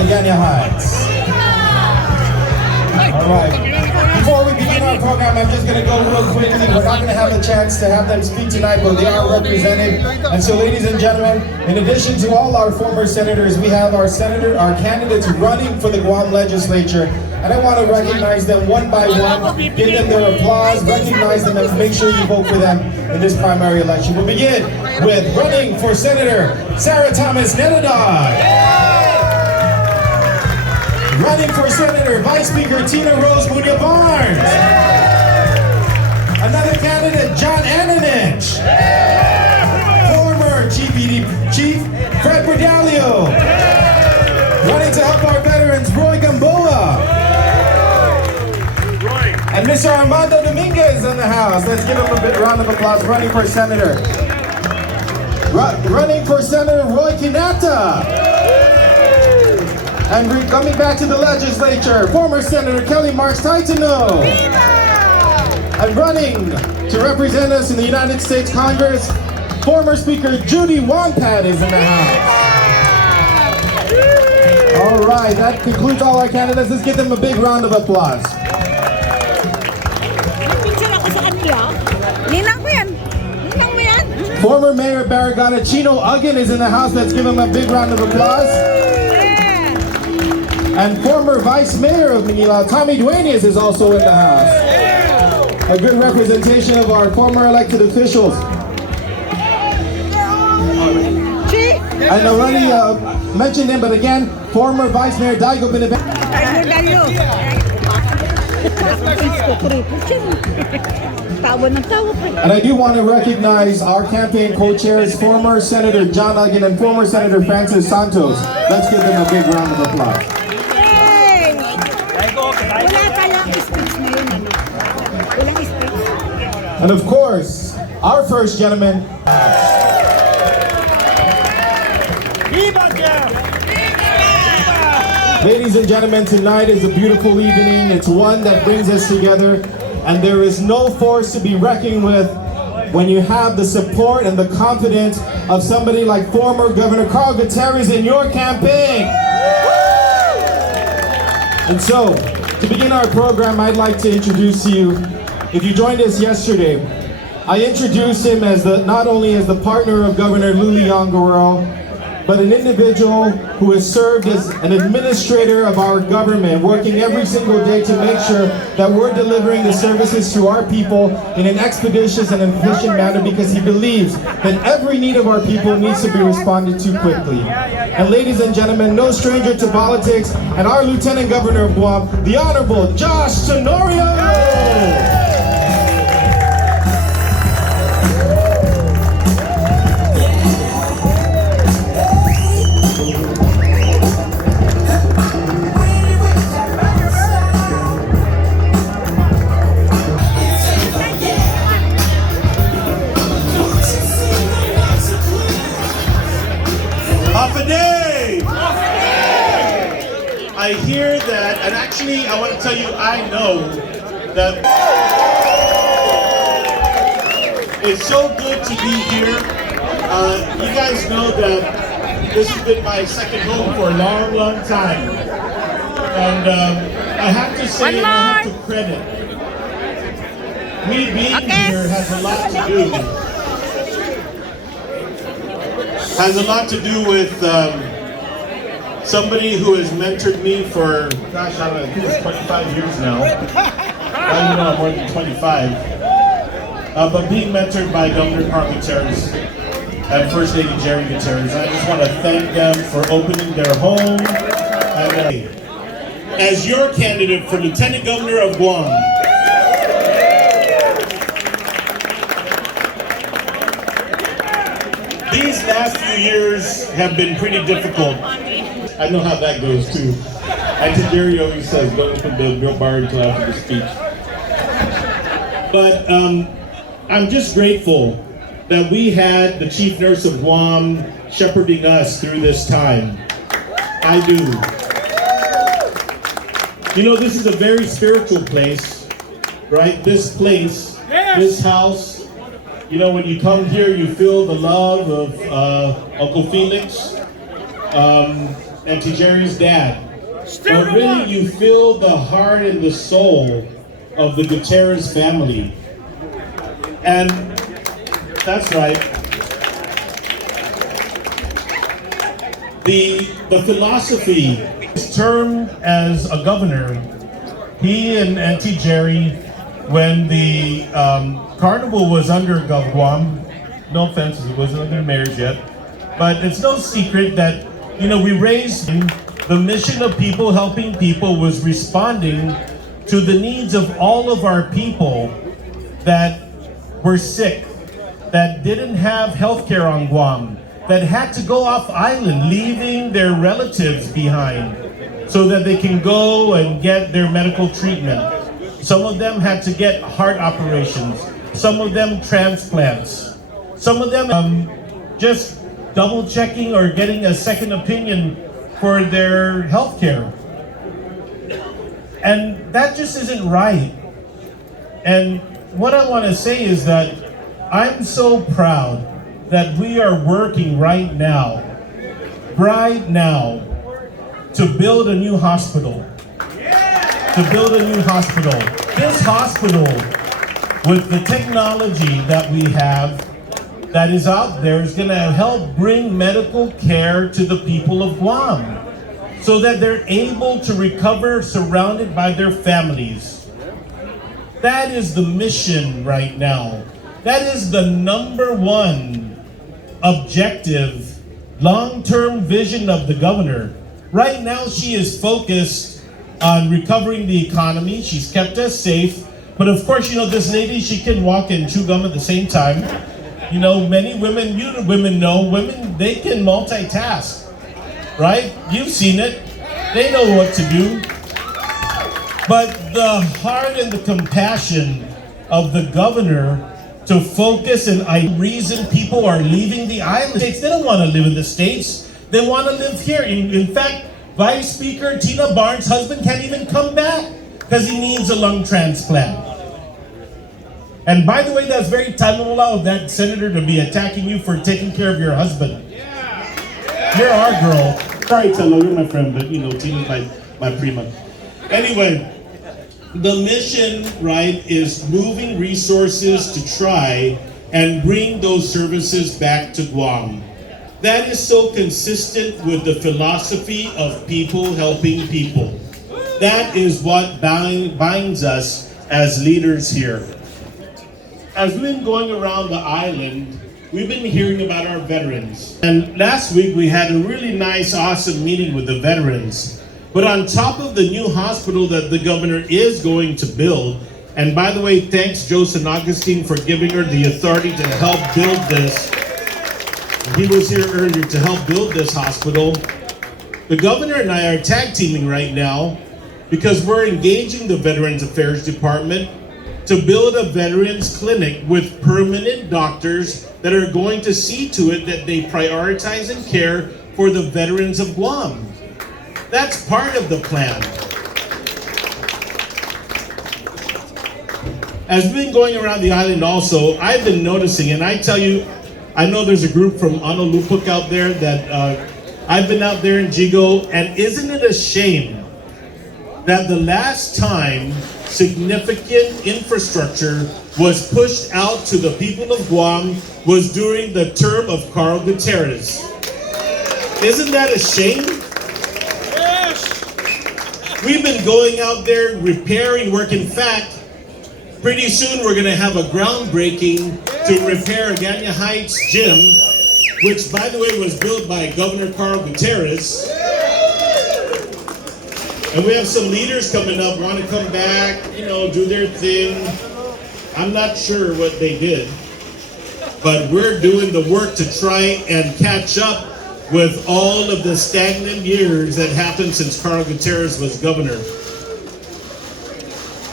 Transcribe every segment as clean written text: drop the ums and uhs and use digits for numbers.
Agana Heights. All right. Before we begin our program, I'm just going to go real quickly. We're not going to have a chance to have them speak tonight, but they are represented. And so, ladies and gentlemen, in addition to all our former senators, we have our candidates running for the Guam legislature. And I want to recognize them one by one, give them their applause, recognize them, and make sure you vote for them in this primary election. We'll begin with running for Senator Sarah Thomas Netadog. Running for Senator, Vice Speaker Tina Rose Munya Barnes. Another candidate, John Ananich. Former GPD Chief Fred Berdalio. Running to help our veterans, Roy Gamboa. And Mr. Armando Dominguez in the house. Let's give him a big round of applause. Running for Senator. Running for Senator Roy Kinata. And coming back to the legislature, former Senator Kelly Marks Taitano. And running to represent us in the United States Congress, former Speaker Judy Wonpat is in the house. All right, that concludes all our candidates. Let's give them a big round of applause. Former Mayor Barragana Chino Uggan is in the house. Let's give him a big round of applause. And former Vice Mayor of Manila, Tommy Duenas, is also in the house. A good representation of our former elected officials. And I already mentioned him, but again, former Vice Mayor Daigo Benevent. And I do want to recognize our campaign co-chairs, former Senator John Uggan and former Senator Francis Santos. Let's give them a big round of applause. And of course, our first gentleman. Ladies and gentlemen, tonight is a beautiful evening. It's one that brings us together, and there is no force to be reckoned with when you have the support and the confidence of somebody like former Governor Carl Gutierrez in your campaign. And so, to begin our program, I'd like to introduce you. If you joined us yesterday, I introduced him as not only as the partner of Governor Luliang Guerrero, but an individual who has served as an administrator of our government, working every single day to make sure that we're delivering the services to our people in an expeditious and efficient manner, because he believes that every need of our people needs to be responded to quickly. And ladies and gentlemen, no stranger to politics, and our Lieutenant Governor of Guam, the Honorable Josh Tenorio! I hear that, and actually I want to tell you, I know that it's so good to be here. You guys know that this has been my second home for a long, long time. And I have to say, and I have to credit, me being here has a lot to do with somebody who has mentored me for, gosh, I don't know, I think it's 25 years now. I don't know, more than 25. But being mentored by Governor Carl Gutierrez and First Lady Jerry Gutierrez, I just want to thank them for opening their home. And, as your candidate for Lieutenant Governor of Guam, these last few years have been pretty difficult. I know how that goes too. Auntie Jerry always says, don't open the bar until after the speech. But I'm just grateful that we had the Chief Nurse of Guam shepherding us through this time. I do. You know, this is a very spiritual place, right? This place, this house, you know, when you come here, you feel the love of Uncle Felix. Auntie Jerry's dad. But really, you feel the heart and the soul of the Gutierrez family. And that's right. The philosophy, his term as a governor, he and Auntie Jerry, when the carnival was under Guam, no offense, it wasn't under marriage yet, but it's no secret that, you know, we raised the mission of people helping people was responding to the needs of all of our people that were sick, that didn't have health care on Guam, that had to go off island, leaving their relatives behind so that they can go and get their medical treatment. Some of them had to get heart operations, some of them transplants, some of them just double checking or getting a second opinion for their health care. And that just isn't right. And what I want to say is that I'm so proud that we are working right now, to build a new hospital. This hospital, with the technology that we have, that is out there, is going to help bring medical care to the people of Guam so that they're able to recover surrounded by their families. That is the mission right now. That is the #1 objective, long-term vision of the governor. Right now, she is focused on recovering the economy. She's kept us safe. But of course, you know, this lady, she can walk and chew gum at the same time. You know, many women, women know, women, they can multitask, right? You've seen it. They know what to do. But the heart and the compassion of the governor to focus and reason people are leaving the island. They don't want to live in the States. They want to live here. In fact, Vice Speaker Tina Barnes' husband can't even come back because he needs a lung transplant. And by the way, that's very timely of that senator to be attacking you for taking care of your husband. You're our girl. Sorry, Tello, you're my friend, but you know, Tina's my prima. Anyway, the mission, right, is moving resources to try and bring those services back to Guam. That is so consistent with the philosophy of people helping people. That is what binds us as leaders here. As we've been going around the island, we've been hearing about our veterans. And last week we had a really nice, awesome meeting with the veterans. But on top of the new hospital that the governor is going to build, and by the way, thanks Joe San Augustine for giving her the authority to help build this. He was here earlier to help build this hospital. The governor and I are tag teaming right now because we're engaging the Veterans Affairs Department to build a veterans clinic with permanent doctors that are going to see to it that they prioritize and care for the veterans of Guam. That's part of the plan. As we've been going around the island also, I've been noticing, and I tell you, I know there's a group from Honolulu out there that I've been out there in Jigo, and isn't it a shame that the last time significant infrastructure was pushed out to the people of Guam was during the term of Carl Gutierrez? Isn't that a shame? We've been going out there repairing work. In fact, pretty soon we're going to have a groundbreaking to repair Agana Heights Gym, which by the way was built by Governor Carl Gutierrez. And we have some leaders coming up, want to come back, you know, do their thing. I'm not sure what they did, but we're doing the work to try and catch up with all of the stagnant years that happened since Carl Gutierrez was governor.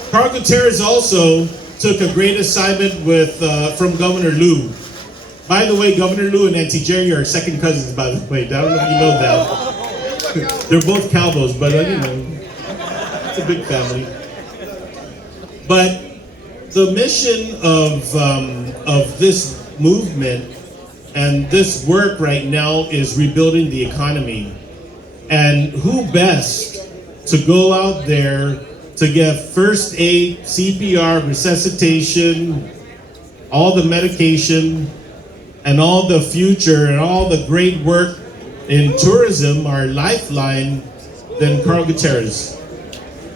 Carl Gutierrez also took a great assignment with from Governor Liu. By the way, Governor Liu and Auntie Jerry are second cousins, by the way. I don't know if you know that. They're both Calvos, but you know, it's a big family. But the mission of this movement and this work right now is rebuilding the economy. And who best to go out there to get first aid, CPR, resuscitation, all the medication, and all the future and all the great work in tourism, our lifeline, than Carl Gutierrez.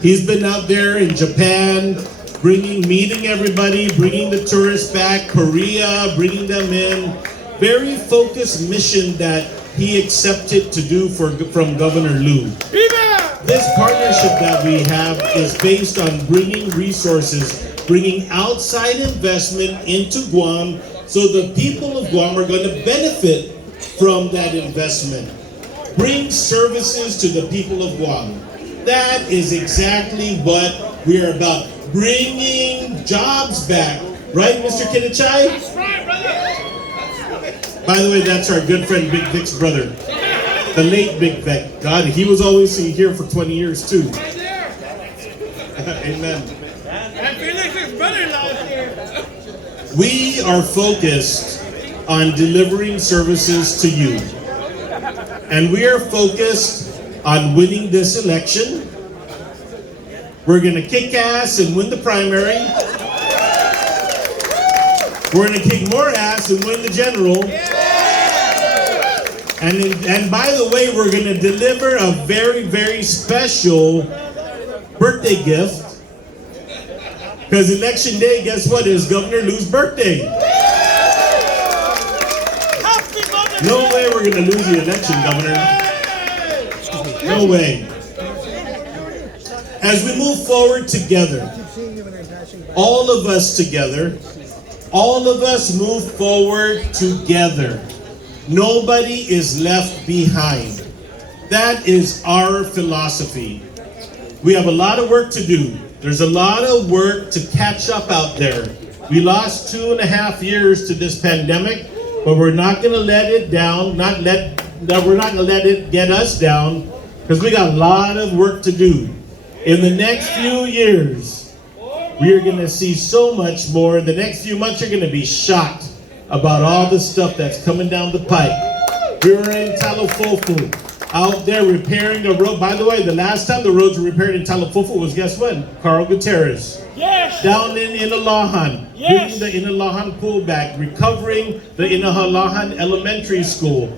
He's been out there in Japan, meeting everybody, bringing the tourists back, Korea, bringing them in. Very focused mission that he accepted to do from Governor Liu. Viva! This partnership that we have is based on bringing resources, bringing outside investment into Guam, so the people of Guam are going to benefit from that investment. Bring services to the people of Guam. That is exactly what we are about. Bringing jobs back. Right, Mr. Kinichai? That's right, brother! By the way, that's our good friend Big Vic's brother. The late Big Vic. God, he was always here for 20 years too. Right there! Amen. And Felix's brother last year. We are focused on delivering services to you. And we are focused on winning this election. We're going to kick ass and win the primary. We're going to kick more ass and win the general. And by the way, we're going to deliver a very, very special birthday gift. Because election day, guess what, is Governor Liu's birthday. No way we're going to lose the election, Governor. No way. As we move forward together, all of us together, all of us move forward together. Nobody is left behind. That is our philosophy. We have a lot of work to do. There's a lot of work to catch up out there. We lost 2.5 years to this pandemic, but we're not going to let it down. We're not going to let it get us down, because we got a lot of work to do. In the next few years, we are going to see so much more. In the next few months, you're going to be shocked about all the stuff that's coming down the pipe. We were in Talafofu, out there repairing the road. By the way, the last time the roads were repaired in Talafofu was, guess when? Carl Gutierrez. Yes! Down in Inalahan, Yes! bringing the Inalahan pool back, recovering the Inalahan Elementary School,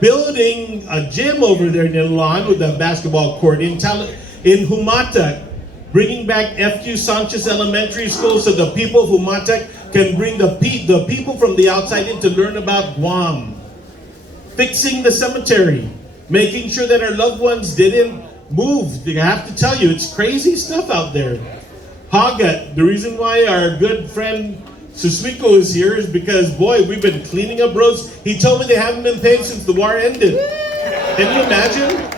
building a gym over there in Inalahan with a basketball court in Humatak, bringing back F.Q. Sanchez Elementary School so the people of Humatak can bring the people from the outside in to learn about Guam. Fixing the cemetery, making sure that our loved ones didn't move. I have to tell you, it's crazy stuff out there. Hagat, the reason why our good friend Suswiko is here is because, boy, we've been cleaning up roads. He told me they haven't been paid since the war ended. Can you imagine?